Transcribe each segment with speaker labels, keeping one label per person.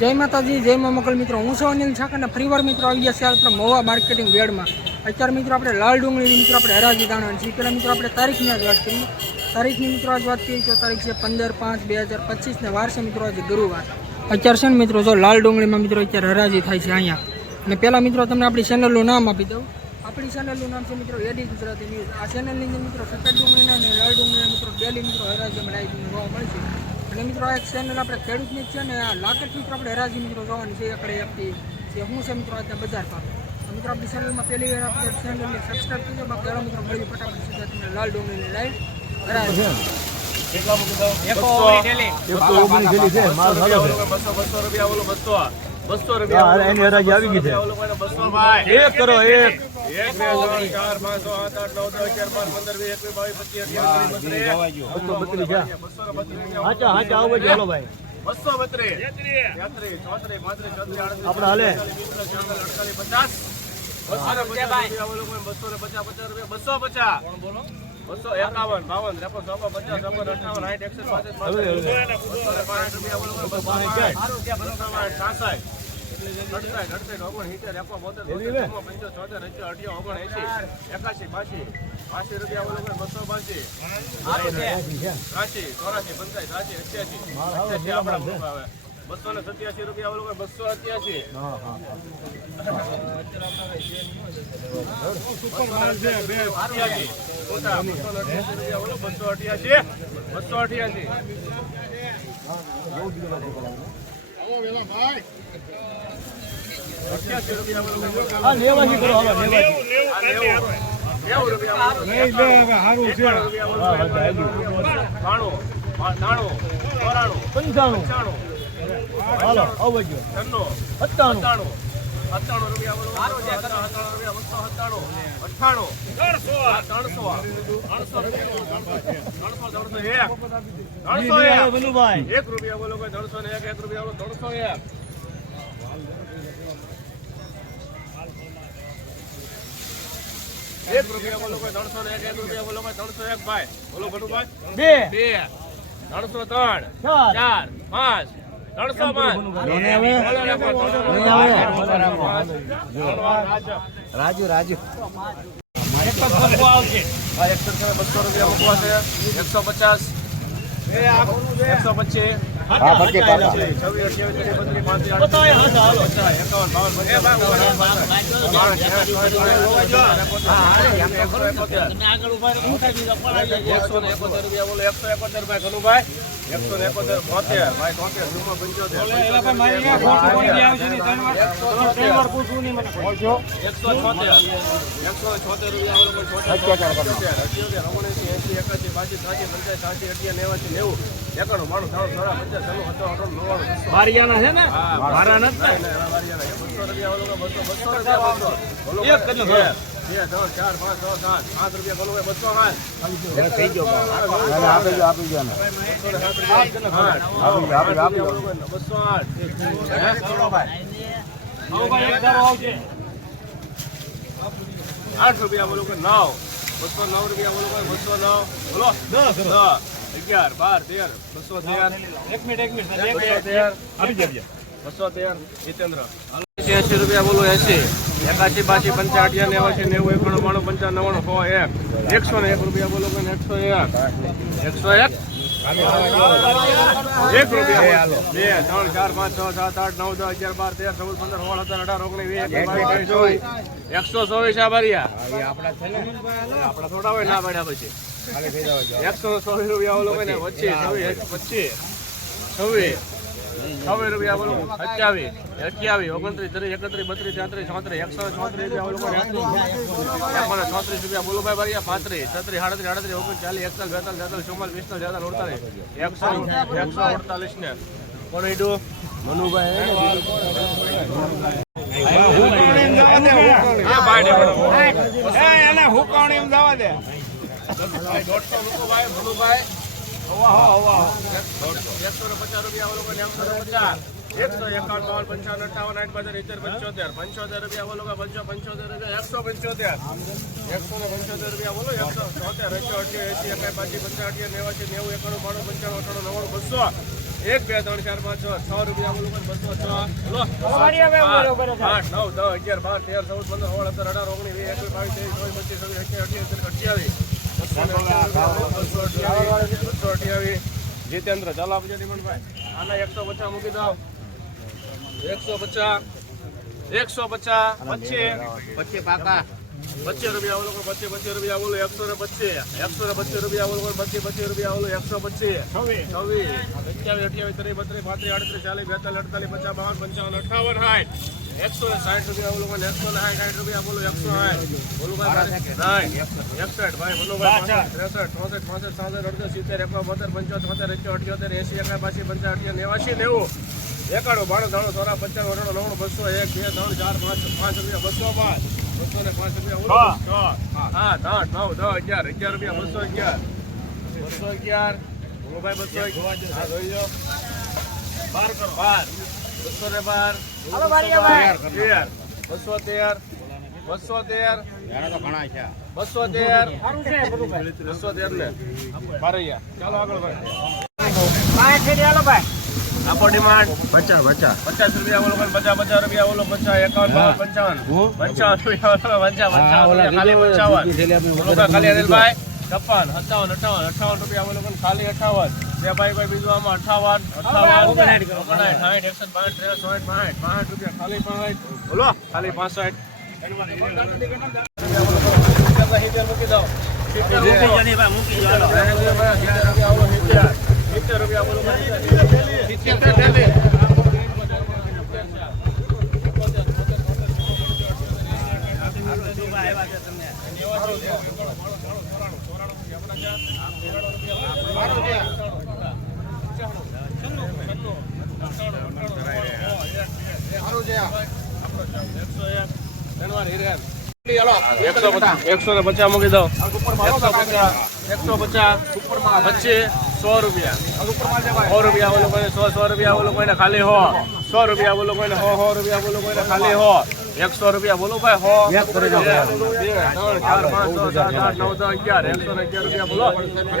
Speaker 1: જય માતાજી, જય મા મોકલ મિત્રો. હું છું અનિલ છાક અને ફરીવાર મિત્રો આવી ગયા છે આપણે મોવા માર્કેટિંગ વેડમાં. અત્યારે મિત્રો આપણે લાલ ડુંગળીની મિત્રો આપણે હરાજી દાણા છીએ. પહેલાં મિત્રો આપણે તારીખની આજ વાત કરીએ. તારીખની મિત્રો આજ વાત કરીએ તો તારીખ છે પંદર પાંચ બે હજાર પચીસ ને વાર છે મિત્રો આજે ગુરુવાર. અત્યારે છે ને મિત્રો જો લાલ ડુંગળીમાં મિત્રો અત્યારે હરાજી થાય છે અહીંયા. અને પહેલાં મિત્રો તમને આપણી ચેનલનું નામ આપી દઉં. આપણી ચેનલનું નામ છે મિત્રો એડી ગુજરાતી ન્યૂઝ આ ચેનલની મિત્રો સફેદ ડુંગળીના અને લાલ ડુંગળીના મિત્રો ડેલી મિત્રો હરાજી લાઈવ જોવા મળશે. અને મિત્રો એક ચેનલ આપણે ખેડૂતની જ છે ને આ લાકેટ મિત્રો આપણે હરાજી મિત્રો જોવાની છે એકડે એકથી જે હું છે મિત્રો આજના બજાર પર. મિત્રો આપણી ચેનલમાં પહેલી વાર આપણે ચેનલને સબસ્ક્રાઈબ કરજો. બાકી ઘણા મિત્રો મળી ફટાફટ સીધા તમને લાલ ડુંગળીની લાઈવ હરાજી
Speaker 2: બસો રૂપિયા ઓલું બસો બસો રૂપિયા
Speaker 3: એની હરાજી આવી ગઈ છે. એક કરો એક.
Speaker 2: પાંચ આઠ
Speaker 3: જ હાલો
Speaker 2: બસો પાંત્રીસ. પચાસ. બસો પચાસ રૂપિયા ઓલું કોઈ બસો પચાસ પચાસ રૂપિયા. બસો પચાસ. બસો એકાવન બાવન ત્રેપન ચોપન પચાસ ચોપન અઠાવન સાઠ
Speaker 3: એકસો પાંચ.
Speaker 2: બસો ને રૂપિયા બસો પંચાવન છાસઠ અડસઠ ઓગણ સિત્તેર એકો બોતેર પંચો છોતેર એંસી અઢીઓ ઓગણ એંસી બાશી બાશી રૂપિયા કોઈ બસો બાશી ત્રાસી ચોરાશી પંચાસી સાસી અઠ્યાસી અઠ્યાસી આપણા બસો ને સત્યાસી રૂપિયા ઓલો બસો અત્યાસી બસો અઠ્યાસી બસો અઠ્યાસી
Speaker 3: પંચાણું. હાલો
Speaker 2: છન્નું
Speaker 3: સત્તાણું.
Speaker 2: સત્તાણું રૂપિયા સત્તાણું રૂપિયા બસો સત્તાણું. અઠ્ઠાણું ત્રણસો ત્રણસો ત્રણસો ત્રણસો ત્રણસો એક. ત્રણસો એક. રૂપિયા બોલો કોઈ ત્રણસો ને એક એક રૂપિયા બોલો ત્રણસો એક. એક રૂપિયા બોલો કોઈ ત્રણસો ને એક એક રૂપિયા બોલો કોઈ ત્રણસો એક ભાઈ. બોલો ઘટુભાઈ
Speaker 3: બે.
Speaker 2: બે. ત્રણસો ત્રણ.
Speaker 3: ચાર.
Speaker 2: પાંચ. ત્રણસો
Speaker 3: રાજુ રાજુ
Speaker 2: બસો રૂપિયા મૂકવા છે એકસો પચાસ એકસો પચીસ એકસો એકોતેર રૂપિયા બોલો એકસો એકોતેર ભાઈ કનુભાઈ એકસો ને એકોતેર બોતેર ભાઈ એકસો છોતેર એકસો છોતેર રૂપિયા એંસી એકાસી બાસી ત્રાસી પંચાસી સાસી અઠ્યા નેવાસી નેવું એકાણું બાણું ત્રણ સોળા પચાસ સત્તાવન અઠાવન નવ્વાણું બસો
Speaker 3: છે ને મારા નથી
Speaker 2: વારિયાના. રૂપિયા બસો, બસો બે, બે, ચાર, પાંચ, છ, સાત, સાત રૂપિયા ઓલો બસો સાત.
Speaker 3: થઈ ગયો આપી આપી ગયો
Speaker 2: બસો ને. સાત રૂપિયા. આઠ, આઠ રૂપિયા બોલું કે બસો આઠ. આઠ રૂપિયા બોલો કે નવ. બસો નવ રૂપિયા બોલું કે બસો નવ. બોલો? દસ અગિયાર બાર તેર. બસો તેર.
Speaker 3: એક મિનિટ એક મિનિટ.
Speaker 2: બસો તેર. બસો તેર. જીતેન્દ્ર. એસી રૂપિયા બોલો એસી. એકાસી બાસી પંચાઠિયા નેવાસી નેવું એકાણું બાણું પંચાવન સો એક. એકસો ને એક રૂપિયા બોલો કે એકસો એક. એકસો એક? એક રૂપિયા? બે ત્રણ ચાર પાંચ છ સાત આઠ નવ દસ અગિયાર બાર તેર ચૌદ પંદર સોળ સત્તર અઢાર ઓગણીસ વીસ એકસો ચોવીસ આ બારિયા. આપણા થોડા હોય ના પાડ્યા પછી. એકસો ચોવીસ રૂપિયા ઓલો ને પચીસ છવ્વીસ પચીસ છવ્વીસ. છવ્વીસ રૂપિયા બોલો સત્યાવીસ અઠ્યાવીસ ઓગણત્રીસ ત્રીસ એકત્રીસ બત્રીસ તેત્રીસ ચોત્રીસ એકસો ચોત્રીસ રૂપિયા બોલો ચોત્રીસ રૂપિયા બોલો ભાઈ બારિયા પાંત્રીસ છત્રીસ સાડત્રીસ આડત્રીસ ઓગણ ચાલીસ એકતાલીસ બેતાલીસ તેતાલીસ ચુમ્માલીસ પિસ્તાલીસ તેતાલીસ અડતાલીસ એકસો એકસો અડતાલીસ ને. કોણ? હીડું મનુભાઈ દોઢસો મનુભાઈ મનુભાઈ. પચાસ રૂપિયા ઓલો કોઈ એકસો ને પચાસ એકસો એકાવન બાવન પંચાવન આઠ પંદર ઇત્તેર પંચોતેર પંચોતેર રૂપિયા બોલો પંચો પંચોતેર રૂપિયા એકસો પંચોતેર એકસો ને પંચોતેર રૂપિયા બોલો એકસો ચોતેર એકસો અઠ્યાસી એસી એકાઈ બાસી પંચાસી નેવાસી નેવું એકાણું બાણું પંચાણું અઠાણું નવ્વાણું બસો એક બે ત્રણ ચાર પાંચ છ છ રૂપિયા બોલો બસો છ આઠ નવ દસ અગિયાર બાર તેર ચૌદ પંદર સોળ સત્તર અઢાર ઓગણીસ વીસ એકવીસ બાવીસ ત્રેવીસ ચોવીસ પચીસ છવ્વીસ અઠ્યાવીસ અઠ્યાવીસ બસો અઠ્યાવીસ જીતેન્દ્ર, ચાલો આપજો નિમણભાઈ આના એકસો પચાસ મૂકી દો. એકસો પચાસ એકસો પચાસ, પચીસ.
Speaker 3: પછી પાકા.
Speaker 2: પચીસ રૂપિયા ઓલો પચીસ પચીસ રૂપિયા ઓલો એકસો ને પચીસ એકસો ને પચીસ રૂપિયા ઓલો પચીસ પચીસ રૂપિયા ઓલો એકસો પચીસ છવ્વીસ. સત્યાવીસ અઠ્યાવીસ ત્રીસ બત્રીસ પાંત્રીસ આડત્રીસ ચાલીસ બેતાલીસ અડતાલીસ પચાસ બાવન પંચાવન અઠાવન સાઠ એકસો ને સાઠ રૂપિયા ઓલો એકસો ને સાઠ સાઠ રૂપિયા બોલો એકસો સાઠ બોલુભાઈ એકસઠ ભાઈ બોલુભાઈ ત્રેસઠ ચોસઠ પાંસઠ સાસઠ અડસઠ સિત્તેર એકાવન બોતેર પંચોતેર એક્યો અઠ્યોતેર એસી એકાવન પાસી પંચાવન અઠ્યા નેવાસી નેવું. એકાણું બાણું ત્રાણું ચોરા પંચાણું અઠાણું નવ્વાણું બસો એક બે ત્રણ ચાર પાંચ પાંચ રૂપિયા બસો પાંચ બસો ને પાંચ રૂપિયા છ સાત આઠ નવ દસ અગિયાર અગિયાર રૂપિયા બસો અગિયાર. બસો અગિયાર મોબાઈલ બસો અગિયાર બાર કરો. બાર. બસો ને બાર. તેર. બસો તેર. બસો તેર. બસો તેર. બસો તેર ને. બારૈયા ચાલો આગળ ભાઈ. આપો ડિમાન્ડ?
Speaker 3: બચા બચા
Speaker 2: પચાસ રૂપિયા ઓલો પચાસ પચાસ રૂપિયા ઓલો પચાસ એકાવન પંચાવન. પંચાવન રૂપિયા પંચાવન પંચાવન ખાલી પંચાવન. ખાલી અનિલભાઈ છપ્પન સત્તાવન અઠાવન અઠાવન રૂપિયા ઓલો ખાલી અઠાવન. બે ભાઈ કોઈ બીજું આમાં અઠાવન. અઠાવન ઓગણસાઠ સાઠ એકસઠ પાંચ ત્રેસઠ ચોસઠ પાંઠ પાંઠ રૂપિયા ખાલી પાંઠ બોલો ખાલી પાંસઠ મૂકી દો. સિત્તેર રૂપિયા બોલો એકસો ને પચાસ મૂકી દો એકસો પચાસ એકસો પચાસ પચીસ. સો રૂપિયા. સો રૂપિયા બોલો કોઈને સો સો રૂપિયા બોલો કોઈને ખાલી હો. સો રૂપિયા બોલો કોઈને હો સો રૂપિયા બોલો કોઈને ખાલી હો. એકસો રૂપિયા બોલો ભાઈ હો. ત્રણ ચાર પાંચ છ સાત આઠ નવ દસ અગિયાર એકસો ને અગિયાર રૂપિયા બોલો.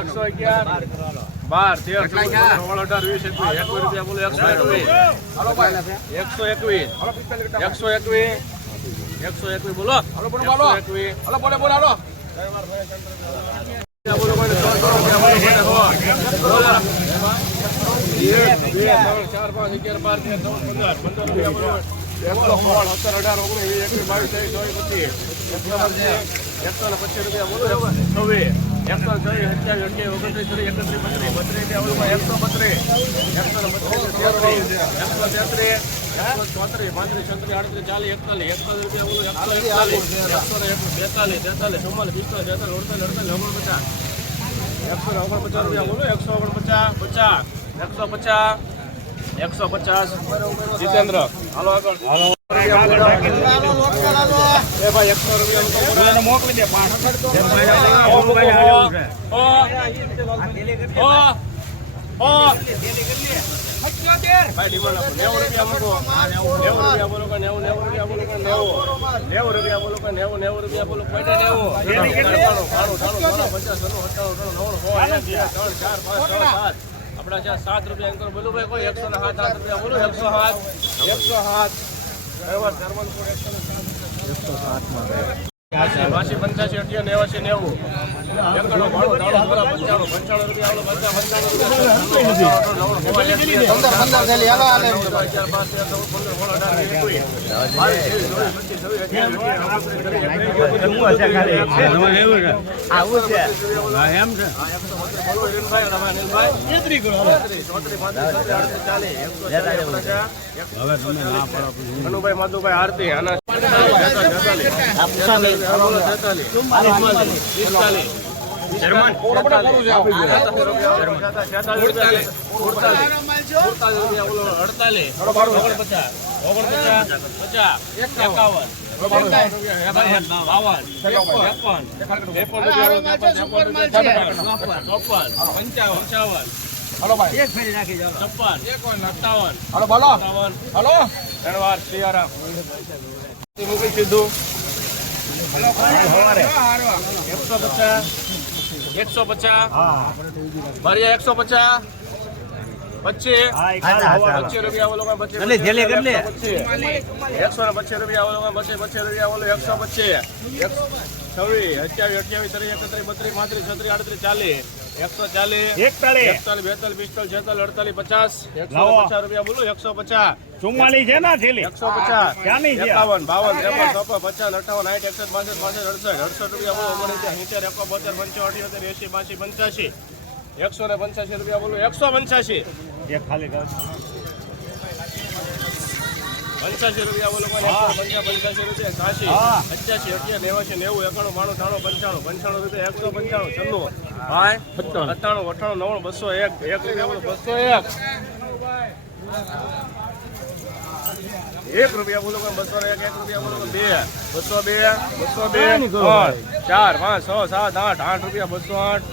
Speaker 2: એકસો અગિયાર. બાર તેર ચૌદ અઢાર વીસ એકવીસ. એકવીસ રૂપિયા બોલો એકસો એકવીસ. એકસો એકવીસ. એકસો એકવીસ. એકસો એકવીસ બોલો. એકસો એકવીસ. બોલો બોલો બોલો. બોલો. એકસો અઢાર, ઓગણીસ, વીસ, એકવીસ, બાવીસ, ત્રેવીસ, ચોવીસ, પચીસ. એકસો રૂપિયા બોલો છવ્વીસ એકસો ઓગણત્રીસ ત્રીસ એકત્રીસ બત્રીસ બત્રીસ એકસો બત્રીસ એકસો ને બત્રીસ તેત્રીસ એકસો તેત્રીસ એકસો ચોત્રીસ પાંત્રીસ છત્રીસ રૂપિયા બોલો એકસો એકતાલીસ એકસો ને એકવીસ બેતાલીસ તેતાલીસ ચુમ્માલીસ પિસ્તાલીસ તેતાલીસ અડતાલીસ અડતાલીસ ઓગણપચાસ એકસો ઓગણપચાસ રૂપિયા બોલો એકસો ઓગણપચાસ પચાસ એકસો પચાસ એકસો પચાસ. જીતેન્દ્ર. હાલો આગળ. હાલો. એ ભાઈ એકસો રૂપિયા મોકલી દે ભાઈ ડિમાન્ડ નેવું રૂપિયા મૂકો. નેવું રૂપિયા બોલો નેવું નેવું રૂપિયા બોલો નેવું. નેવું રૂપિયા બોલો નેવું નેવું રૂપિયા બોલો કોઈને નેવું. પચાસ ત્રણ, ચાર, પાંચ, છ, સાત. આપણા જ્યાં સાત રૂપિયા એમ કરો. બોલું ભાઈ કોઈ એકસો ને સાત રૂપિયા બોલો. એકસો સાત. એકસો સાત. બરાબર ધર્મન કોડ એકસો ને સાત. પંચ્યાસી નેવાસી નેવું. કનુભાઈ, માધુભાઈ, આરતી, આના તેતાલીસ, બોલો, તેતાલીસ. પિસ્તાલીસ. એક ચોપન પંચાવન પંચાવન છપ્પન મૂકી સીધું એકસો પચાસ એકસો પચાસ. મારી એકસો પચાસ. પચીસ. પચીસ રૂપિયા બોલો પચીસ. એકસો ને પચીસ રૂપિયા બોલો પચીસ પચીસ રૂપિયા બોલો એકસો પચીસ. એકસો. છવ્વીસ અઠ્યાવીસ અઠ્યાવીસ ત્રીસ એકત્રીસ બત્રીસ પાંત્રીસ છત્રીસ આડત્રીસ ચાલીસ. એકસો ચાલીસ
Speaker 4: એકતાલીસ
Speaker 2: એકતાલીસ બેતાલીસ પિસ્તાલીસ છેતાલીસ અડતાલીસ પચાસ. એકસો. પચાસ રૂપિયા બોલો એકસો પચાસ.
Speaker 4: ચુમ્માલીસ છે ને થેલી
Speaker 2: એકસો પચાસ.
Speaker 4: ક્યાંની છે?
Speaker 2: એકાવન બાવન ત્રેપન ચોપન પચાસ અઠાવન સાઠ એકસઠ બાસઠ પાસઠ અડસઠ. અડસઠ રૂપિયા બોલો ઓગણીસ સિત્તેર એકો બોતેર પંચો અઠ્યોતેર એસી બાસી પંચ્યાસી. એકસો ને પંચ્યાસી રૂપિયા બોલો એકસો પંચ્યાસી.
Speaker 4: એક ખાલી
Speaker 2: પંચ્યાસી રૂપિયા બોલો કોઈ એકસો પંચા પંચ્યાસી રૂપિયા છ્યાસી.
Speaker 4: હા.
Speaker 2: પંચ્યાસી અઠ્યા નેવાસી નેવું એકાણું બાણું ત્રાણું પંચાણું. પંચાણું રૂપિયા એકસો પંચાણું છન્નું. ભાઈ. સત્તાણું અઠાણું નવ્વાણું બસો એક. એક રૂપિયા બોલો બસો એક એક રૂપિયા બોલો બસો એક એક રૂપિયા બોલો બે. બસો બે બસો બે ત્રણ ચાર પાંચ છ સાત આઠ. આઠ રૂપિયા બસો આઠ.